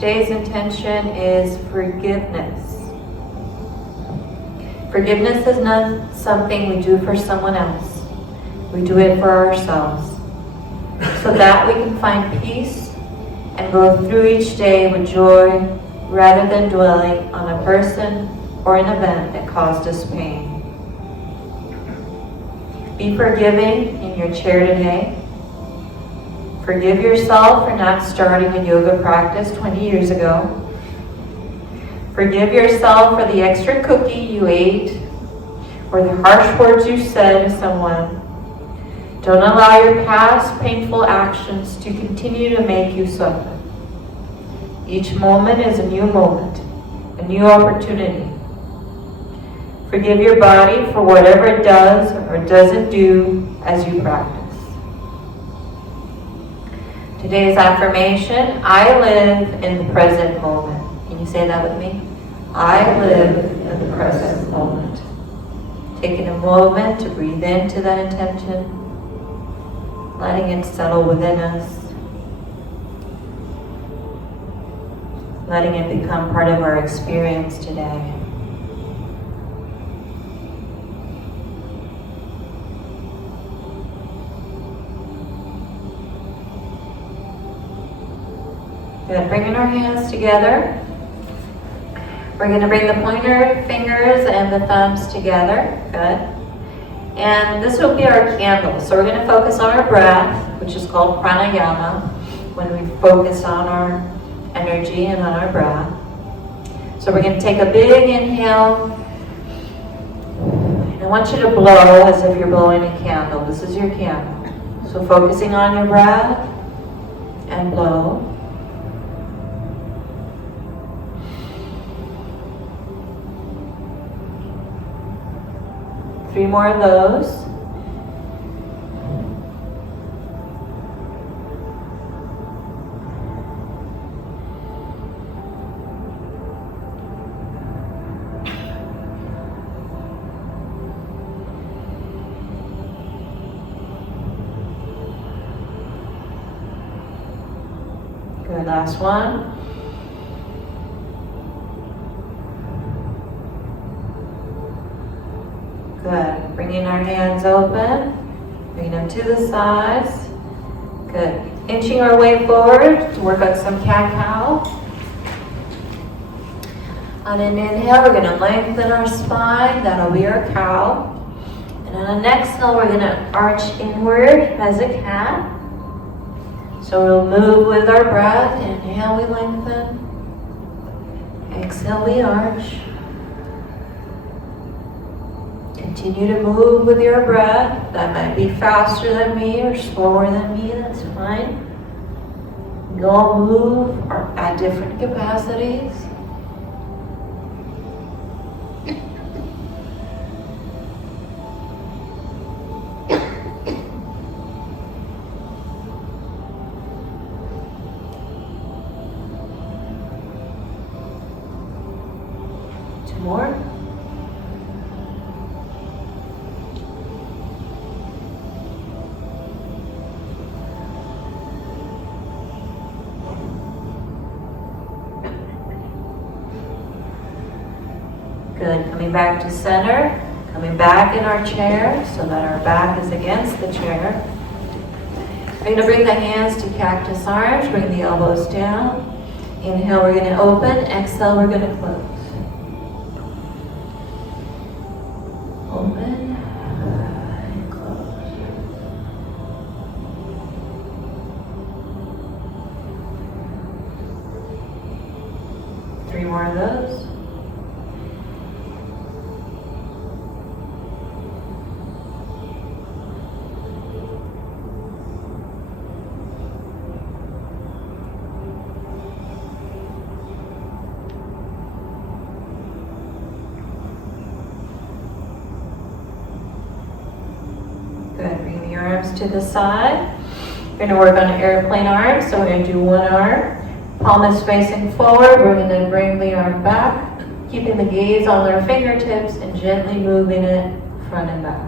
Today's intention is forgiveness. Forgiveness is not something we do for someone else. We do it for ourselves, so that we can find peace and go through each day with joy rather than dwelling on a person or an event that caused us pain. Be forgiving in your chair today. Forgive yourself for not starting a yoga practice 20 years ago. Forgive yourself for the extra cookie you ate or the harsh words you said to someone. Don't allow your past painful actions to continue to make you suffer. Each moment is a new moment, a new opportunity. Forgive your body for whatever it does or doesn't do as you practice. Today's affirmation, I live in the present moment. Can you say that with me? I live in the present moment. Taking a moment to breathe into that intention, letting it settle within us, letting it become part of our experience today. Good. Bringing our hands together. We're going to bring the pointer fingers and the thumbs together. Good. And this will be our candle. So we're going to focus on our breath, which is called pranayama, when we focus on our energy and on our breath. So we're going to take a big inhale. And I want you to blow as if you're blowing a candle. This is your candle. So focusing on your breath and blow. Three more of those. Good, last one. Good. Bringing our hands open, bringing them to the sides. Good. Inching our way forward to work on some cat-cow. On an inhale, we're going to lengthen our spine. That'll be our cow. And on an exhale, we're going to arch inward as a cat. So we'll move with our breath. Inhale, we lengthen. Exhale, we arch. Continue to move with your breath. That might be faster than me or slower than me, that's fine. We all move at different capacities. Two more. Good. Coming back to center. Coming back in our chair so that our back is against the chair. We're going to bring the hands to cactus arms. Bring the elbows down. Inhale, we're going to open. Exhale, we're going to close. Open and close. Three more of those. Good. Bring the arms to the side. We're going to work on airplane arms. So we're going to do one arm. Palm is facing forward. We're going to bring the arm back, keeping the gaze on our fingertips and gently moving it front and back.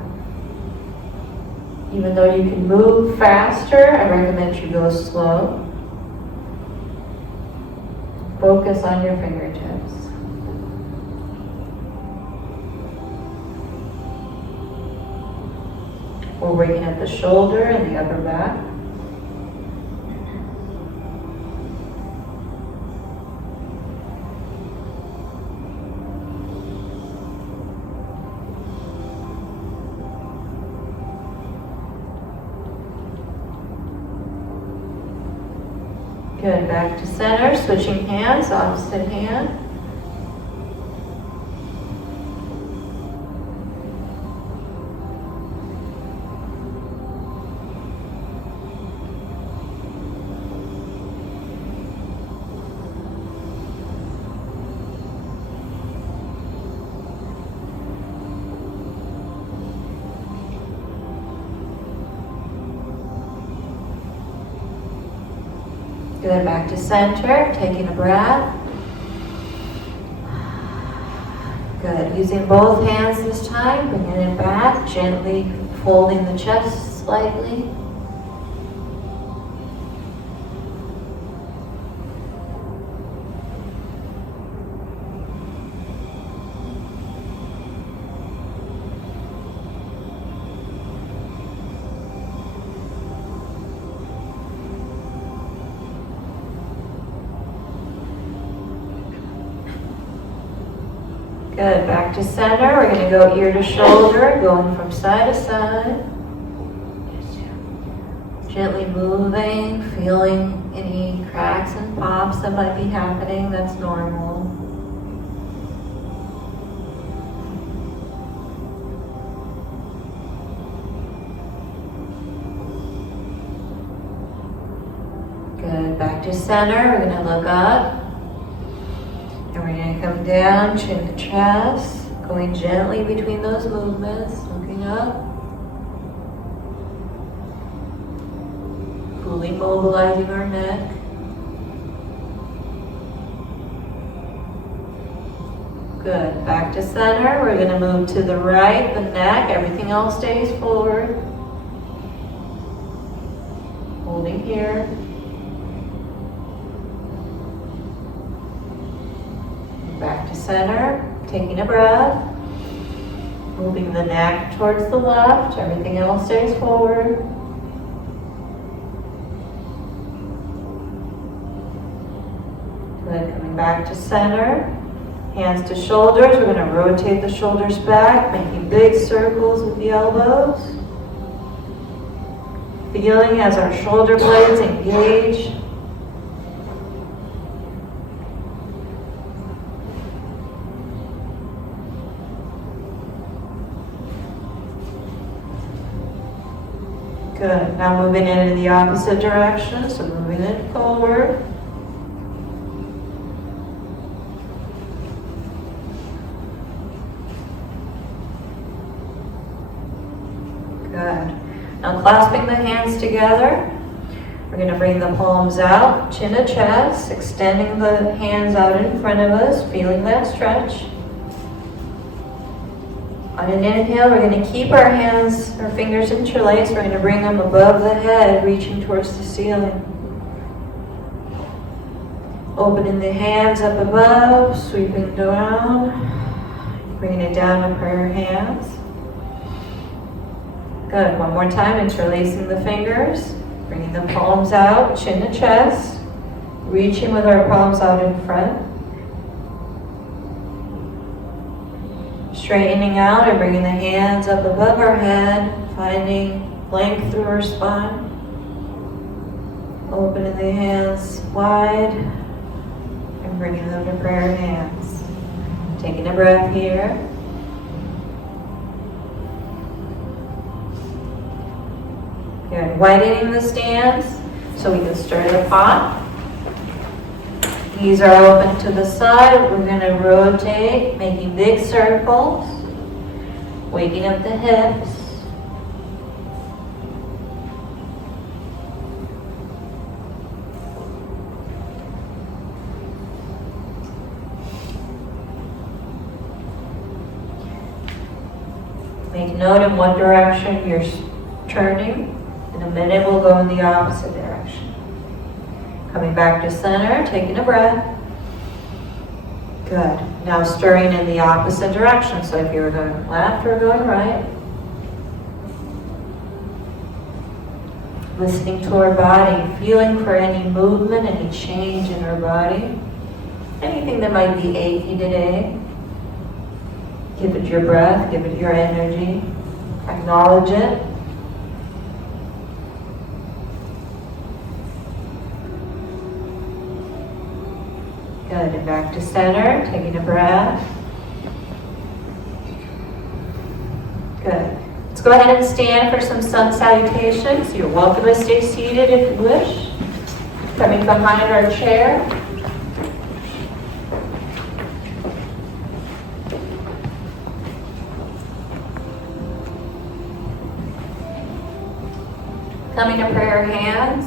Even though you can move faster, I recommend you go slow. Focus on your fingertips. We're working at the shoulder and the upper back. Good, back to center, switching hands, opposite hand. Good, back to center, taking a breath. Good, using both hands this time, bringing it back, gently folding the chest slightly. Good, back to center. We're going to go ear to shoulder, going from side to side. Gently moving, feeling any cracks and pops that might be happening. That's normal. Good, back to center. We're going to look up. And we're going to come down, chin to chest, going gently between those movements, looking up. Fully mobilizing our neck. Good, back to center. We're going to move to the right, the neck, everything else stays forward. Holding here. Back to center, taking a breath, moving the neck towards the left, everything else stays forward. Good, coming back to center, hands to shoulders, we're going to rotate the shoulders back, making big circles with the elbows. Feeling as our shoulder blades engage. Good. Now moving into the opposite direction, so moving it forward. Good. Now clasping the hands together, we're going to bring the palms out, chin to chest, extending the hands out in front of us, feeling that stretch. On an inhale, we're going to keep our hands, our fingers interlaced. We're going to bring them above the head, reaching towards the ceiling. Opening the hands up above, sweeping down, bringing it down to prayer hands. Good. One more time, interlacing the fingers, bringing the palms out, chin to chest, reaching with our palms out in front. Straightening out and bringing the hands up above our head, finding length through our spine. Opening the hands wide and bringing them to prayer hands. Taking a breath here. Good. Widening the stance so we can stir the pot. Knees are open to the side. We're going to rotate, making big circles, waking up the hips. Make note in what direction you're turning. In a minute, we'll go in the opposite direction. Coming back to center, taking a breath. Good. Now stirring in the opposite direction. So if you were going left or going right. Listening to our body, feeling for any movement, any change in our body. Anything that might be achy today. Give it your breath, give it your energy. Acknowledge it. Good, and back to center, taking a breath. Good. Let's go ahead and stand for some sun salutations. You're welcome to stay seated if you wish. Coming behind our chair. Coming to prayer hands.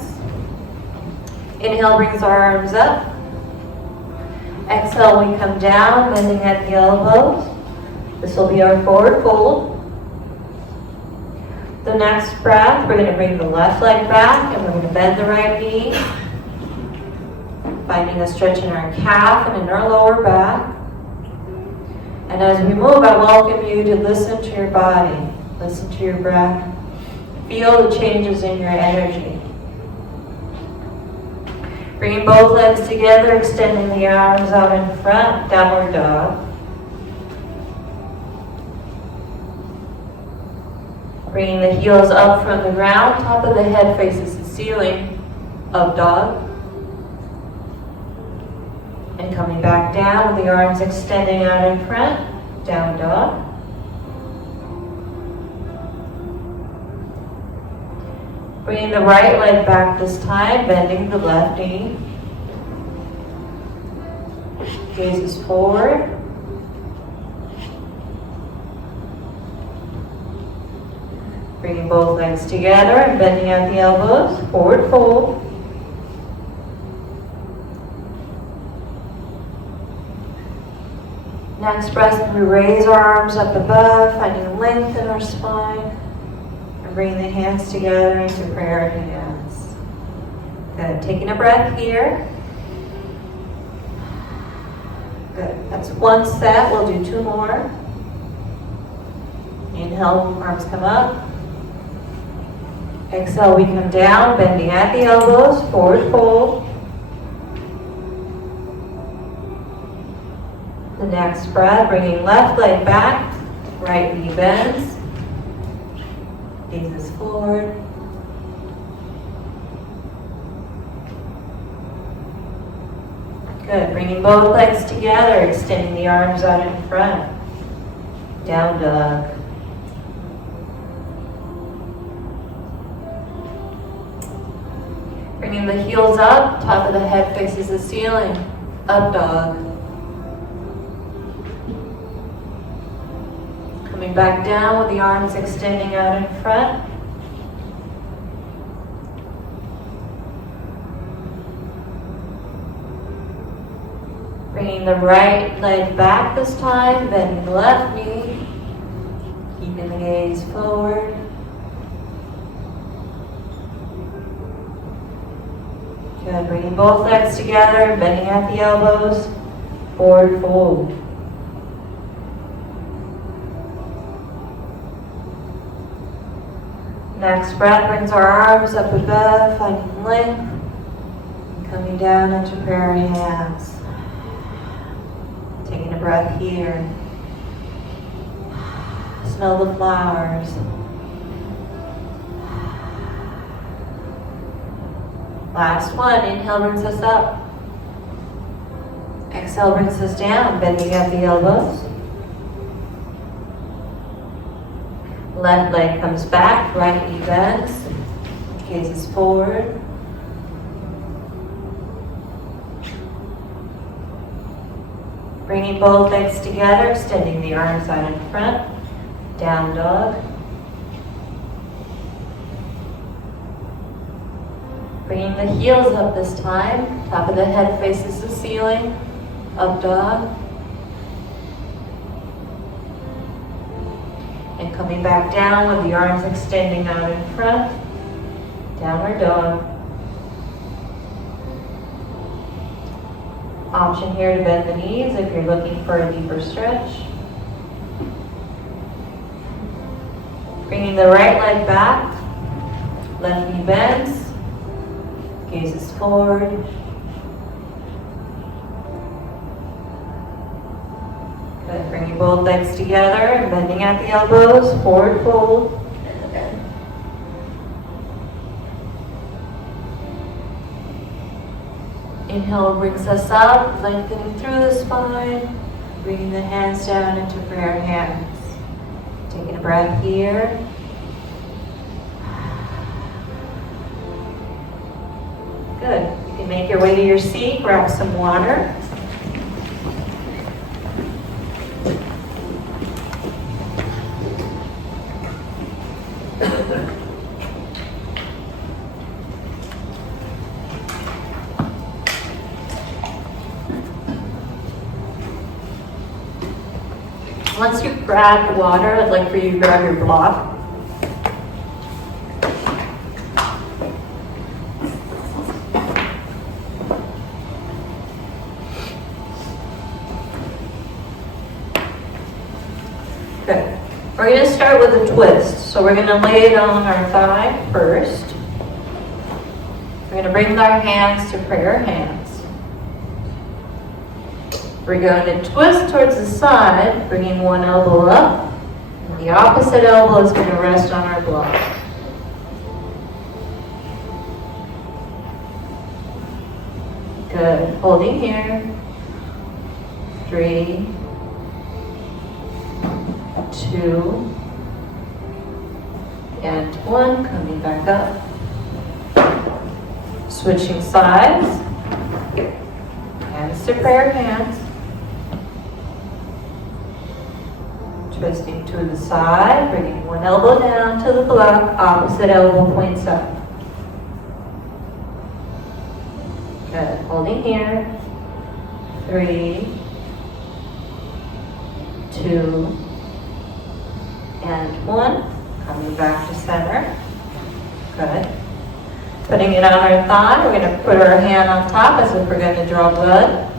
Inhale brings our arms up. Exhale, we come down, bending at the elbows. This will be our forward fold. The next breath, we're going to bring the left leg back and we're going to bend the right knee. Finding a stretch in our calf and in our lower back. And as we move, I welcome you to listen to your body. Listen to your breath. Feel the changes in your energy. Bringing both legs together, extending the arms out in front, downward dog. Bringing the heels up from the ground, top of the head faces the ceiling, up dog. And coming back down with the arms extending out in front, down dog. Bringing the right leg back this time, bending the left knee. Gazes forward. Bringing both legs together and bending at the elbows, forward fold. Next breath, we raise our arms up above, finding length in our spine. Bring the hands together into prayer hands. Good. Taking a breath here. Good. That's one set. We'll do two more. Inhale, arms come up. Exhale, we come down, bending at the elbows, forward fold. The next breath, bringing left leg back, right knee bends. Gazes forward. Good. Bringing both legs together, extending the arms out in front. Down dog. Bringing the heels up, top of the head faces the ceiling. Up dog. Coming back down with the arms extending out in front. Bringing the right leg back this time, bending the left knee. Keeping the gaze forward. Good, bringing both legs together, bending at the elbows, forward fold. Next breath brings our arms up above, finding length, and coming down into prayer hands. Taking a breath here. Smell the flowers. Last one, inhale brings us up. Exhale brings us down, bending at the elbows. Left leg comes back, right knee bends, gazes forward. Bringing both legs together, extending the arms out in front, down dog. Bringing the heels up this time, top of the head faces the ceiling, up dog. And coming back down with the arms extending out in front, downward dog. Option here to bend the knees if you're looking for a deeper stretch. Bringing the right leg back, left knee bends, gazes forward. Good. Bringing both legs together and bending at the elbows, forward fold. Inhale brings us up, lengthening through the spine, bringing the hands down into prayer hands. Taking a breath here. Good. You can make your way to your seat, grab some water. Once you've grabbed water, I'd like for you to grab your block. Good. We're going to start with a twist. So we're going to lay it on our thigh first. We're going to bring our hands to prayer hands. We're going to twist towards the side, bringing one elbow up. And the opposite elbow is going to rest on our block. Good. Holding here. 3, 2, and 1. Coming back up. Switching sides. Hands to prayer hands. Twisting to the side, bringing one elbow down to the block, opposite elbow points up. Good. Holding here. 3, 2, and 1. Coming back to center. Good. Putting it on our thigh, we're going to put our hand on top as if we're going to draw blood.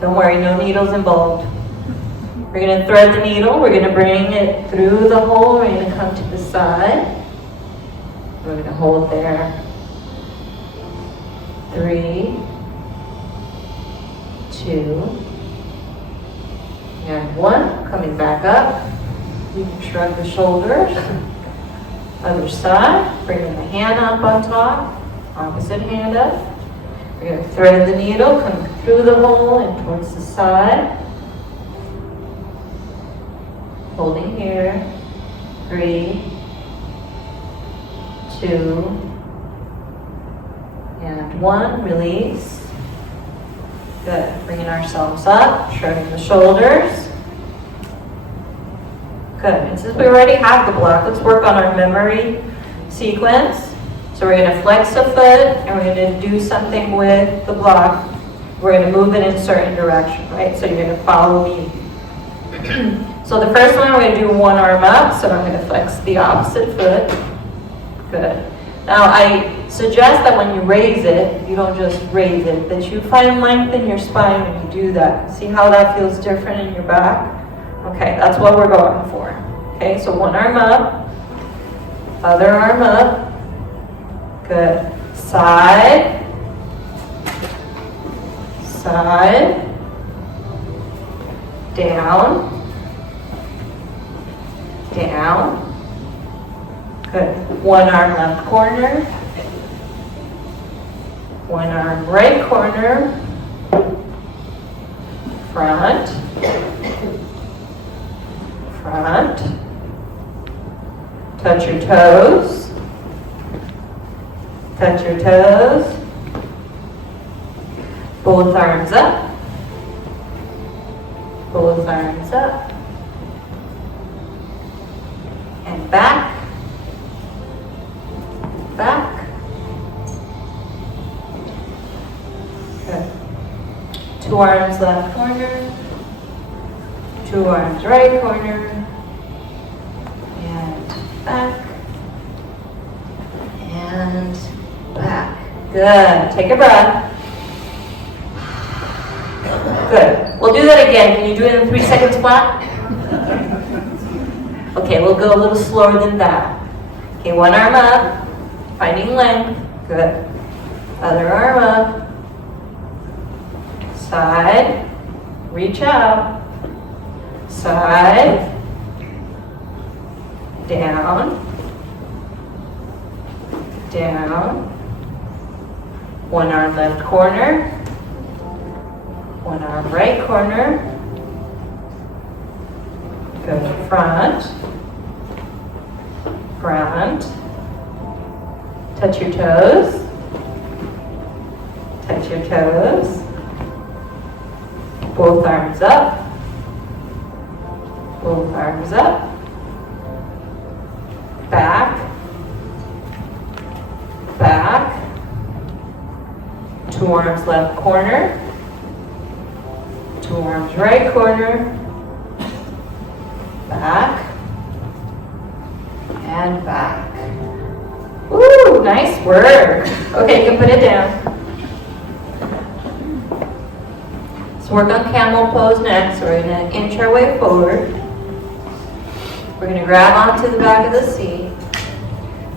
Don't worry, no needles involved. We're going to thread the needle. We're going to bring it through the hole. We're going to come to the side. We're going to hold there. 3, 2, and 1. Coming back up. You can shrug the shoulders. Other side. Bringing the hand up on top. Opposite hand up. We're going to thread the needle, come through the hole and towards the side. Holding here. 3, 2, and 1. Release. Good. Bringing ourselves up, shrugging the shoulders. Good. And since we already have the block, let's work on our memory sequence. So we're going to flex a foot and we're going to do something with the block. We're going to move it in a certain direction, right? So you're going to follow me. So the first one, we're going to do one arm up. So I'm going to flex the opposite foot. Good. Now I suggest that when you raise it, you don't just raise it, that you find length in your spine when you do that. See how that feels different in your back? Okay, that's what we're going for. Okay, so one arm up, other arm up. Good. Side, side, down, down. Good. One arm left corner, one arm right corner, front, front. Touch your toes. Touch your toes. Both arms up. Both arms up. And back. Back. Good. Two arms left corner. Two arms right corner. And back. And back. Good. Take a breath. we'll do that again. Can you do it in 3 seconds flat? Okay, we'll go a little slower than that. Okay, one arm up, finding length. Good. Other arm up. Side. Reach out. Side. Down. Down. One arm left corner. One arm right corner. Go to front. Front. Touch your toes. Touch your toes. Both arms up. Both arms up. Back. Back. Two arms left corner. Two arms right corner. Back. And back. Woo, nice work. Okay, you can put it down. Let's work on camel pose next. We're going to inch our way forward. We're going to grab onto the back of the seat.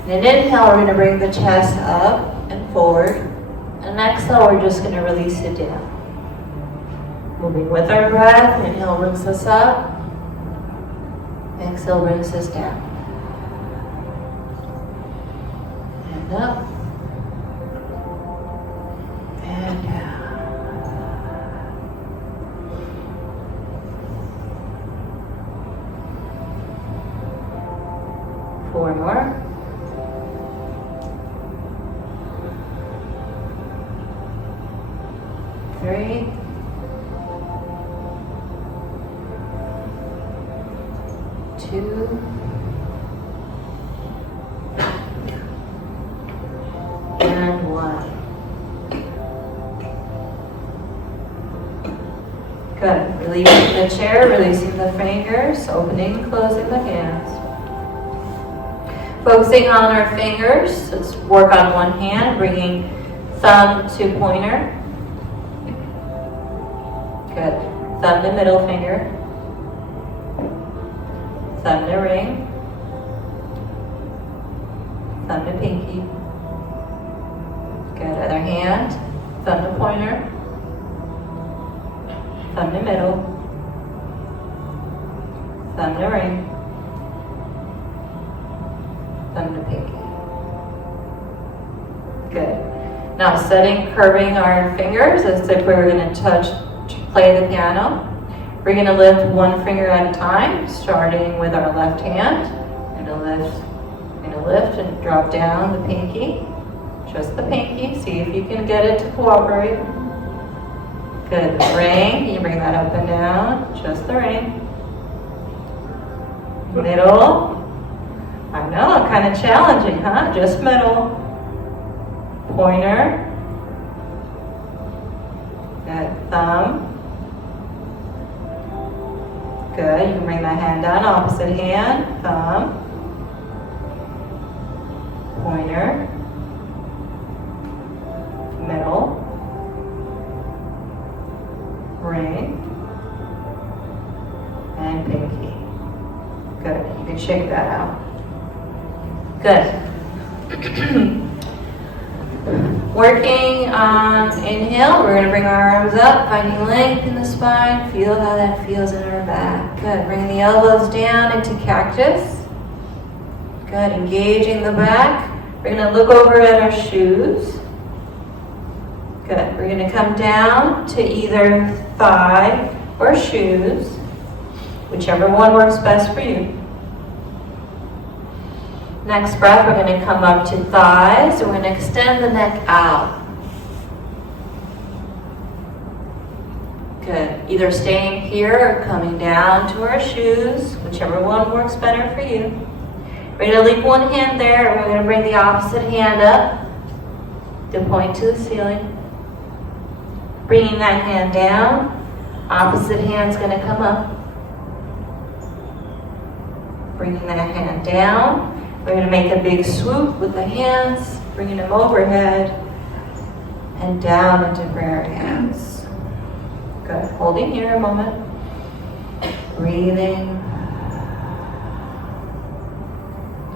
And inhale, we're going to bring the chest up and forward. And exhale, we're just going to release it down. Moving with our breath. Inhale brings us up. Exhale brings us down. And up. And down. 4 more. Three. 2. And 1. Good. Releasing the chair, releasing the fingers, opening and closing the hands. Focusing on our fingers, let's work on one hand, bringing thumb to pointer. Good. Thumb to middle finger. Thumb to ring. Thumb to pinky. Good. Other hand. Thumb to pointer. Thumb to middle. Thumb to ring. Thumb to pinky. Good. Now curving our fingers as if we were going to play the piano. We're going to lift one finger at a time, starting with our left hand. We're going to lift and drop down the pinky. Just the pinky. See if you can get it to cooperate. Good. The ring. Can you bring that up and down? Just the ring. Middle. I know, kind of challenging, huh? Just middle. Pointer. Good. Thumb. Good. You can bring that hand down. Opposite hand. Thumb. Pointer. Middle. Ring. And pinky. Good. You can shake that out. Good. Working on inhale, we're going to bring our arms up, finding length in the spine. Feel how that feels in our back. Good. Bring the elbows down into cactus. Good. Engaging the back. We're going to look over at our shoes. Good. We're going to come down to either thigh or shoes, whichever one works best for you. Next breath, we're going to come up to thighs. We're going to extend the neck out. Good. Either staying here or coming down to our shoes, whichever one works better for you. We're going to leave one hand there, and we're going to bring the opposite hand up to point to the ceiling. Bringing that hand down, opposite hand's going to come up. Bringing that hand down. We're going to make a big swoop with the hands, bringing them overhead and down into prayer hands. Good. Holding here a moment. Breathing.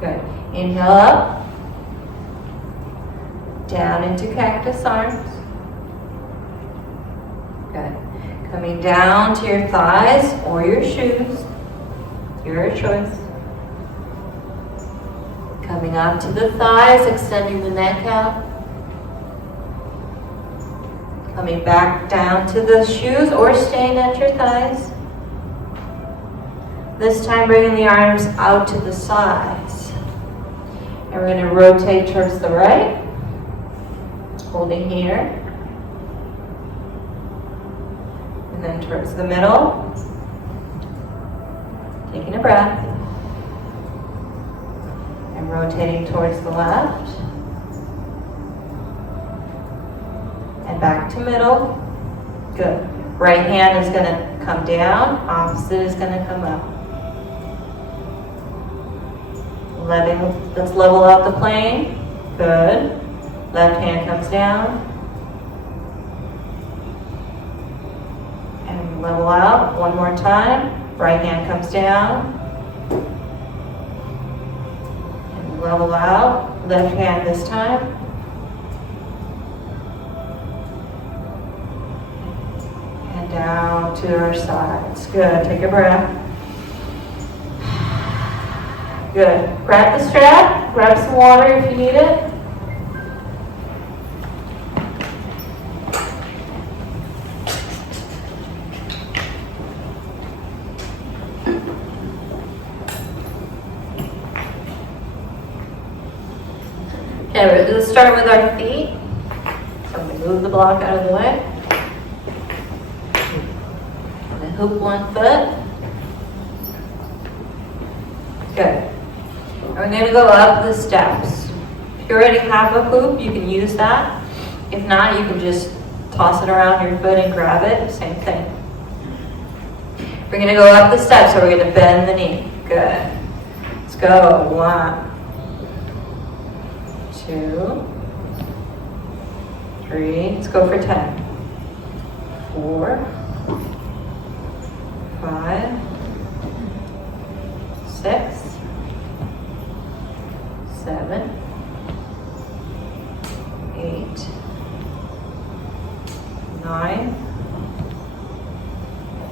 Good. Inhale up. Down into cactus arms. Good. Coming down to your thighs or your shoes. Your choice. Coming up to the thighs, extending the neck out. Coming back down to the shoes or staying at your thighs. This time bringing the arms out to the sides. And we're going to rotate towards the right. Holding here. And then towards the middle. Taking a breath. And rotating towards the left. And back to middle. Good. Right hand is going to come down. Opposite is going to come up. Let's level out the plane. Good. Left hand comes down. And level out. One more time. Right hand comes down. And level out. Left hand this time. And down to our sides. Good. Take a breath. Good. Grab the strap. Grab some water if you need it. Okay, we're going to start with our feet. So I'm going to move the block out of the way. I'm going to hoop one foot. Good. We're going to go up the steps. If you already have a hoop, you can use that. If not, you can just toss it around your foot and grab it. Same thing. We're going to go up the steps, so we're going to bend the knee. Good. Let's go. 1, 2, 3. Let's go for 10. 4, 5, 6, 7, 8, 9,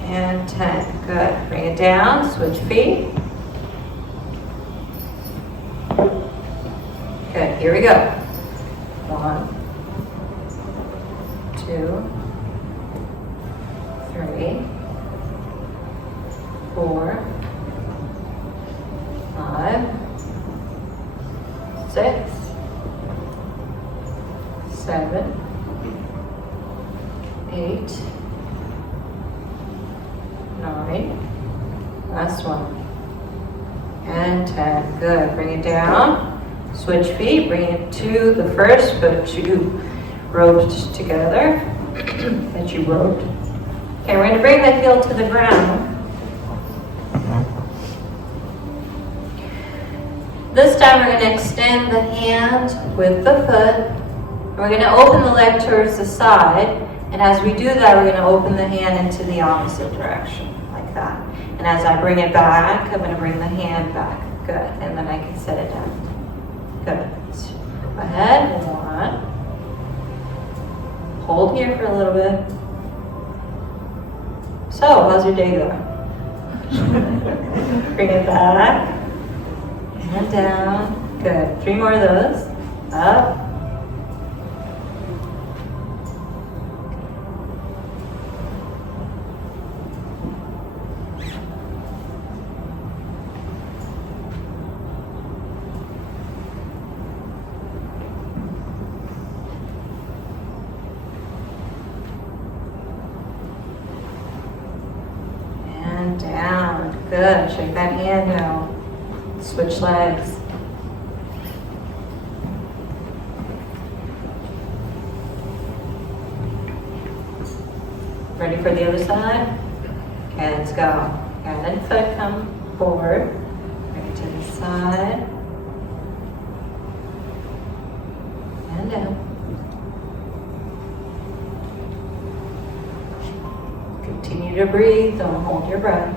and 10. Good. Bring it down. Switch feet. Good. Here we go. 1, 2, 3, 4, 5, 6, 7, 8, 9, last one, and 10. Good. Bring it down. Switch feet. Bring it to the first foot you roped together, that you roped. Okay, we're going to bring the heel to the ground. This time we're going to extend the hand with the foot. We're going to open the leg towards the side. And as we do that, we're going to open the hand into the opposite direction, like that. And as I bring it back, I'm going to bring the hand back. Good. And then I can set it down. Good. Go ahead. 1. Hold here for a little bit. So, how's your day going? Bring it back. And down. Good. 3 more of those. Up. And down. Good. Shake that hand out. Switch legs. Ready for the other side? Okay, let's go. Hand and foot come forward. Bring it to the side. And down. Continue to breathe. Don't hold your breath.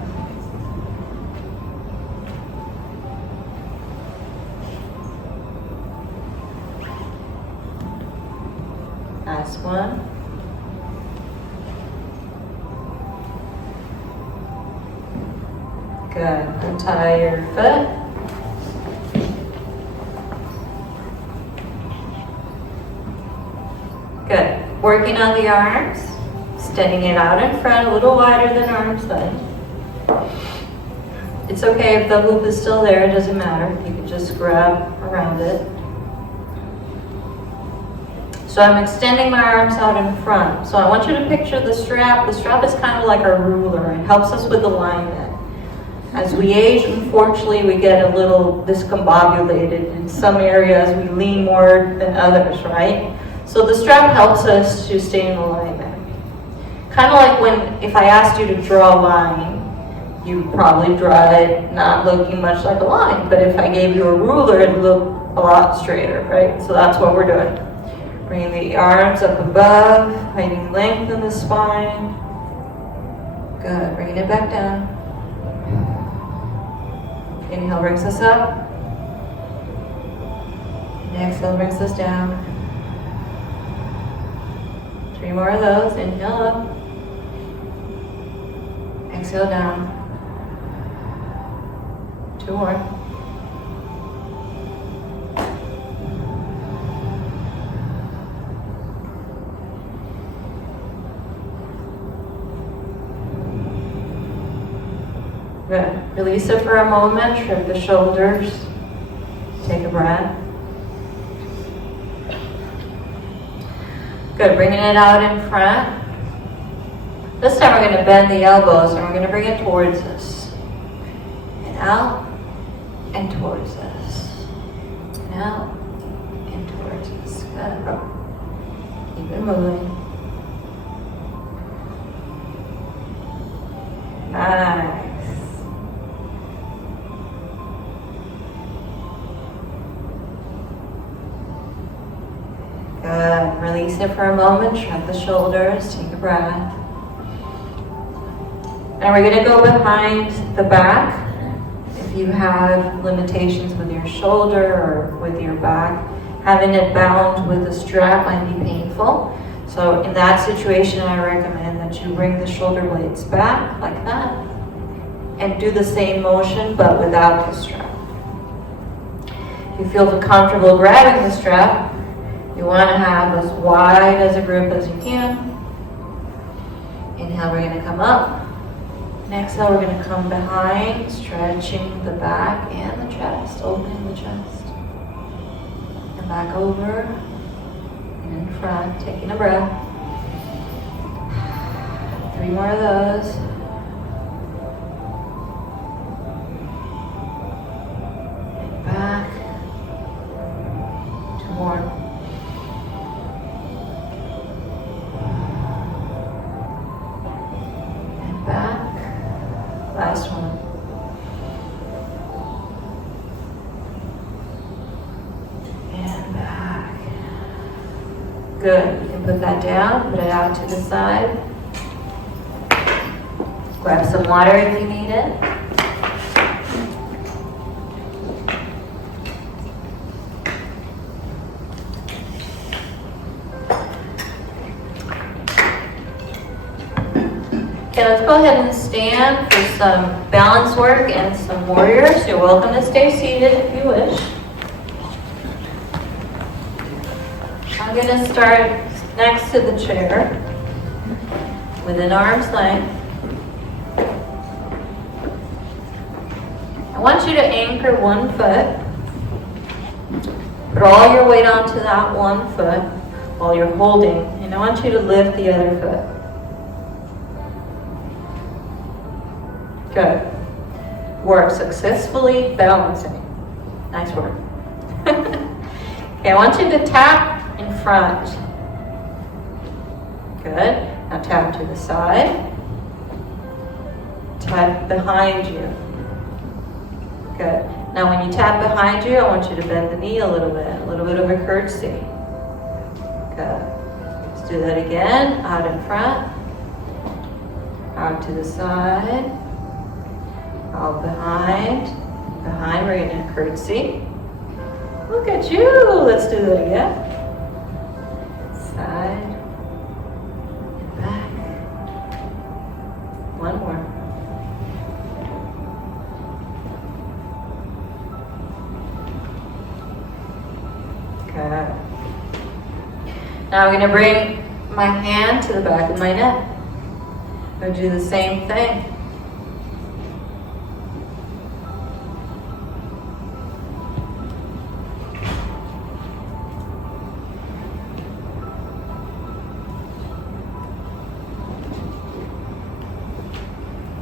Last one. Good. Untie your foot. Good. Working on the arms. Extending it out in front, a little wider than arm's length. It's okay if the hoop is still there, it doesn't matter. You can just grab around it. So I'm extending my arms out in front. So I want you to picture the strap. The strap is kind of like a ruler. It helps us with alignment. As we age, unfortunately, we get a little discombobulated. In some areas, we lean more than others, right? So the strap helps us to stay in alignment. Kind of like if I asked you to draw a line, you'd probably draw it not looking much like a line. But if I gave you a ruler, it'd look a lot straighter, right? So that's what we're doing. Bringing the arms up above, finding length in the spine. Good, bringing it back down. Inhale brings us up. Exhale brings us down. 3 more of those. Inhale up. Exhale down. 2 more. Good. Release it for a moment. Shrug the shoulders. Take a breath. Good. Bringing it out in front. This time we're going to bend the elbows and we're going to bring it towards us. And out and towards us. And out and towards us. Good. Keep it moving. Nice. Good. Release it for a moment. Shrug the shoulders. Take a breath. And we're going to go behind the back. If you have limitations with your shoulder or with your back, having it bound with a strap might be painful. So in that situation, I recommend that you bring the shoulder blades back like that and do the same motion but without the strap. If you feel comfortable grabbing the strap, you want to have as wide as a grip as you can. Inhale, we're going to come up. Exhale, we're going to come behind, stretching the back and the chest, opening the chest. And back over, and in front, taking a breath. 3 more of those. And back. 2 more. And back. Last one. And back. Good. You can put that down, put it out to the side. Grab some water if you need it. Okay, let's go ahead and stand for some balance work and some warriors. You're welcome to stay seated if you wish. I'm going to start next to the chair with an arm's length. I want you to anchor one foot. Put all your weight onto that one foot while you're holding, and I want you to lift the other foot. Good. Work successfully balancing. Nice work. Okay, I want you to tap in front. Good. Now tap to the side. Tap behind you. Good. Now when you tap behind you, I want you to bend the knee a little bit of a curtsy. Good. Let's do that again. Out in front. Out to the side. Out behind. Behind, we're going to curtsy. Look at you. Let's do that again. Side. And back. One more. Good. Now I'm going to bring my hand to the back of my neck. I'm going to do the same thing.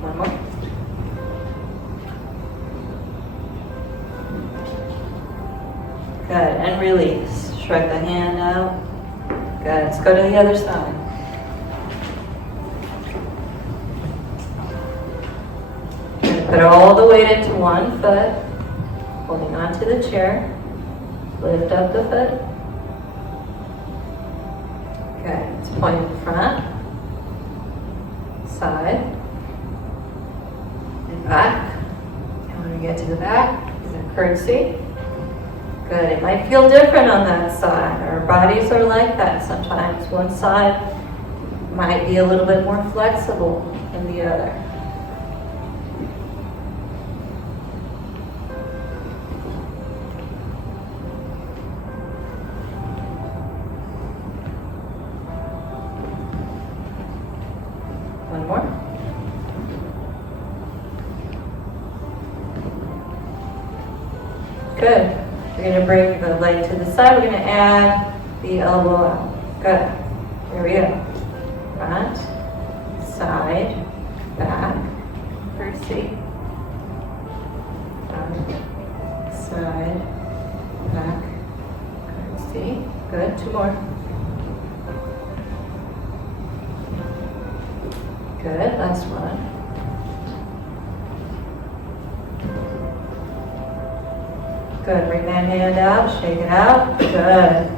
One more. Good, and release. Shrug the hand out. Good, let's go to the other side. Good. Put all the weight into one foot, holding on to the chair. Lift up the foot. Good, let's point in front, side, and back. And when we get to the back, it's a curtsy. Good. It might feel different on that side. Our bodies are like that sometimes. One side might be a little bit more flexible than the other. One more. Good. We're going to bring the leg to the side. We're going to add the elbow out. Good. Here we go. Front, side, back, curtsy. Front, side, back, curtsy. Good. Two more. Good. Last one. Good. Bring that hand out. Shake it out. Good.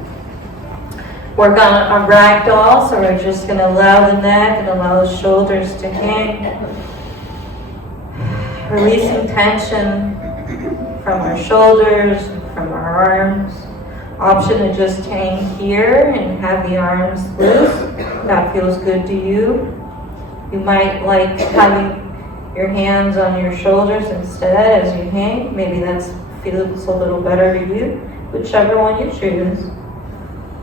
Work on our ragdoll. So we're just going to allow the neck and allow the shoulders to hang. Releasing tension from our shoulders, from our arms. Option to just hang here and have the arms loose. That feels good to you. You might like having your hands on your shoulders instead as you hang. Maybe that feels a little better to you. Whichever one you choose.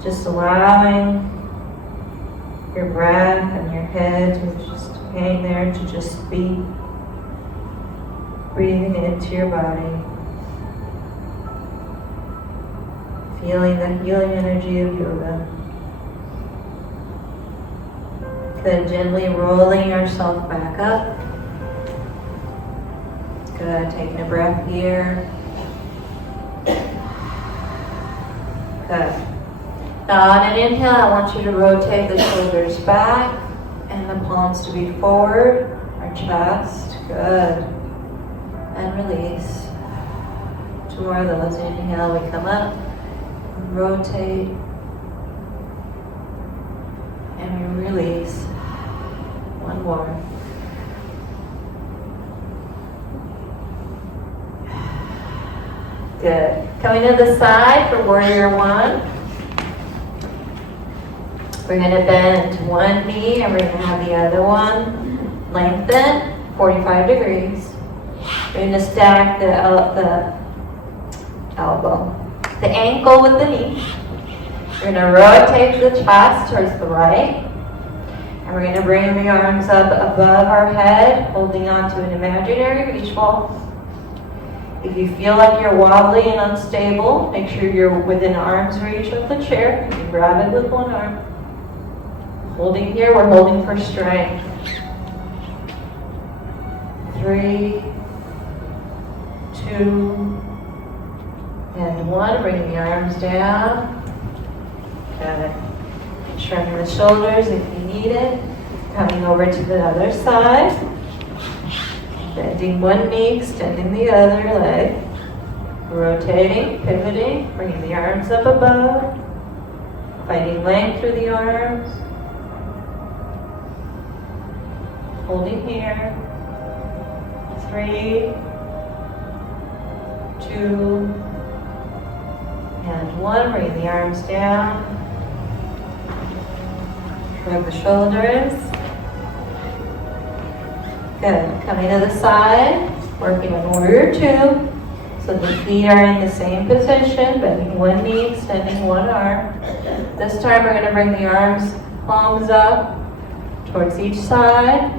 Just allowing your breath and your head to just hang there, to just be breathing into your body. Feeling the healing energy of yoga. Good, gently rolling yourself back up. Good, taking a breath here. Good. Now on an inhale, I want you to rotate the shoulders back and the palms to be forward, our chest. Good. And release. Two more of those. Inhale, we come up, rotate, and we release. One more. Good. Coming to the side for warrior one. We're going to bend one knee and we're going to have the other one lengthen 45 degrees. We're going to stack the elbow, the ankle with the knee. We're going to rotate the chest towards the right. And we're going to bring the arms up above our head, holding on to an imaginary beach ball. If you feel like you're wobbly and unstable, make sure you're within arm's reach of the chair. You can grab it with one arm. Holding here, we're holding for strength. 3, 2, and 1. Bringing the arms down. Got it. Shrugging the shoulders if you need it. Coming over to the other side. Bending one knee, extending the other leg. Rotating, pivoting, bringing the arms up above. Finding length through the arms. Holding here. 3, 2, and 1. Bring the arms down. Shrug the shoulders. Good. Coming to the side. Working on warrior 2. So the feet are in the same position, bending one knee, extending one arm. This time we're going to bring the arms, palms up towards each side.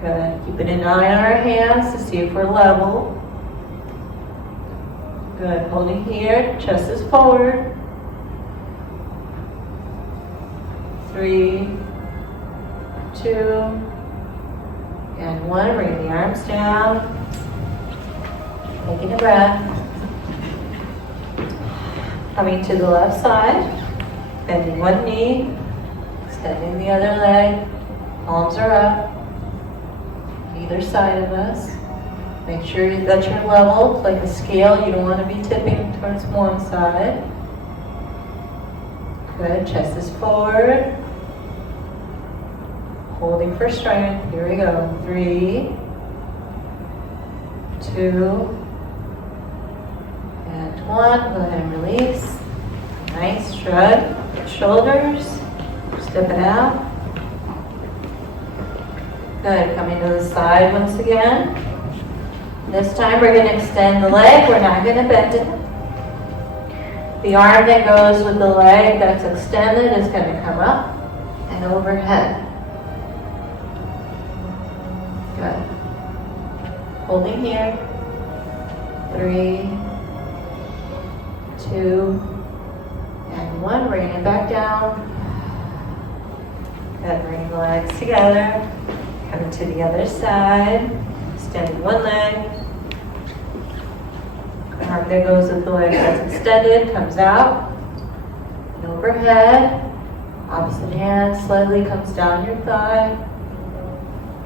Good. Keeping an eye on our hands to see if we're level. Good. Holding here, chest is forward. 3, 2, and 1. Bring the arms down. Taking a breath. Coming to the left side. Bending one knee. Extending the other leg. Palms are up. Either side of us. Make sure that you're level. It's like a scale. You don't want to be tipping towards one side. Good. Chest is forward. Holding for strength. Here we go. 3, 2, and 1. Go ahead and release. Nice. Shrug the shoulders. Step it out. Good. Coming to the side once again. This time we're going to extend the leg. We're not going to bend it. The arm that goes with the leg that's extended is going to come up and overhead. Good. Holding here. 3, 2, and 1. Bring it back down. Good. Bring the legs together. Coming to the other side. Extending one leg. The arm that goes with the leg that's extended comes out. And overhead. Opposite hand slightly comes down your thigh.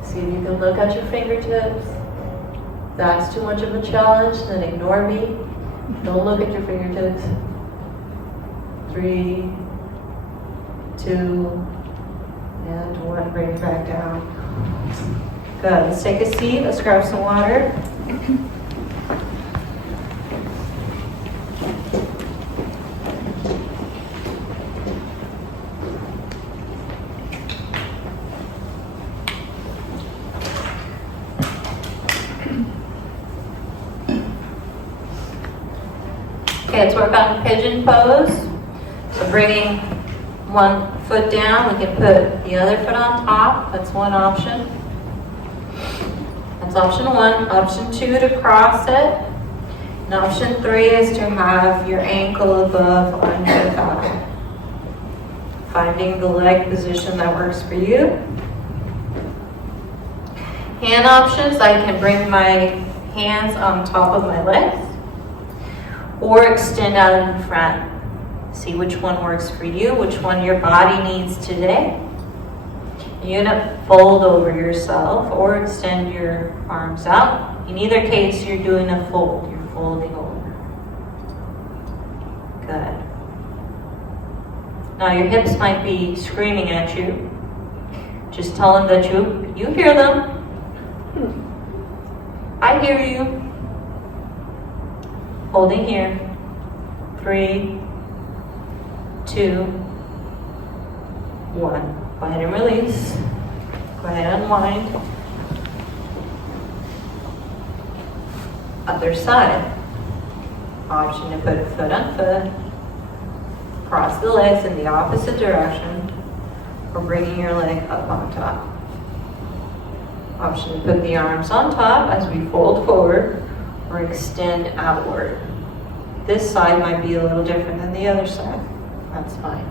See if you can look at your fingertips. If that's too much of a challenge, then ignore me. Don't look at your fingertips. 3, 2, and 1. Bring it back down. Good. Let's take a seat. Let's grab some water. Okay, let's work on pigeon pose. So bringing one foot down, we can put the other foot on top. That's one option. That's option 1. Option 2 to cross it. And option 3 is to have your ankle above on your thigh. Finding the leg position that works for you. Hand options, I can bring my hands on top of my legs or extend out in front. See which one works for you, which one your body needs today. You're gonna fold over yourself or extend your arms out. In either case, you're doing a fold. You're folding over. Good. Now your hips might be screaming at you. Just tell them that you hear them. I hear you. Holding here. 3, 2, 1. Go ahead and release. Go ahead and unwind. Other side. Option to put a foot on foot. Cross the legs in the opposite direction. Or bringing your leg up on top. Option to put the arms on top as we fold forward or extend outward. This side might be a little different than the other side. That's fine.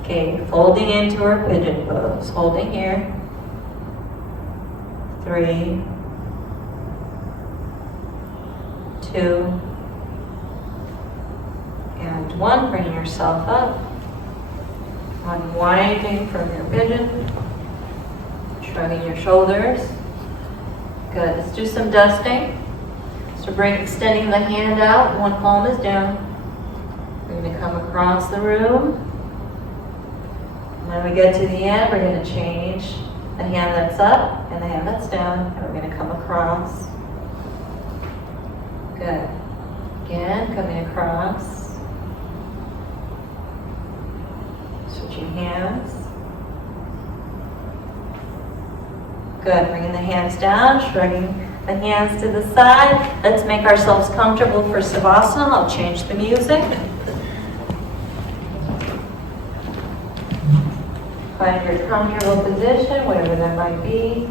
Okay, folding into our pigeon pose. Holding here. 3, 2, and 1. Bring yourself up. Unwinding from your pigeon. Shrugging your shoulders. Good. Let's do some dusting. So extending the hand out. One palm is down. We're going to come across the room. When we get to the end, we're going to change the hand that's up and the hand that's down, and we're going to come across. Good. Again, coming across. Switching hands. Good. Bringing the hands down, shrugging the hands to the side. Let's make ourselves comfortable for Savasana. I'll change the music. Find your comfortable position, whatever that might be.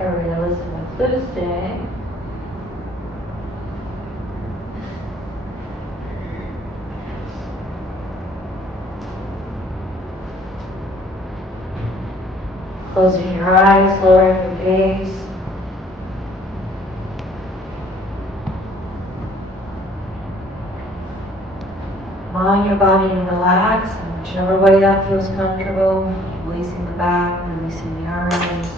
We're going to listen with Buddhist Day. Closing your eyes, lowering your gaze. Allowing your body to relax, and whichever way that feels comfortable, releasing the back, releasing the arms.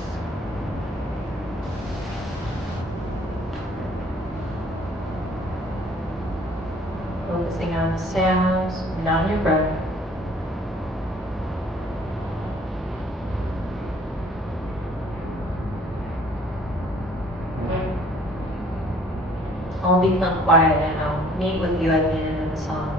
Focusing on the sounds and on your breath. I'll become quiet and I'll meet with you at the end of the song.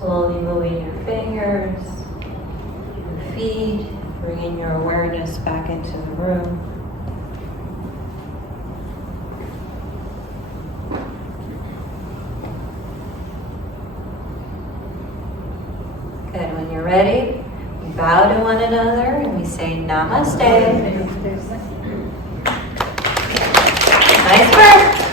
Slowly moving your fingers, your feet, bringing your awareness back into the room. ready, we bow to one another and we say namaste. Nice work.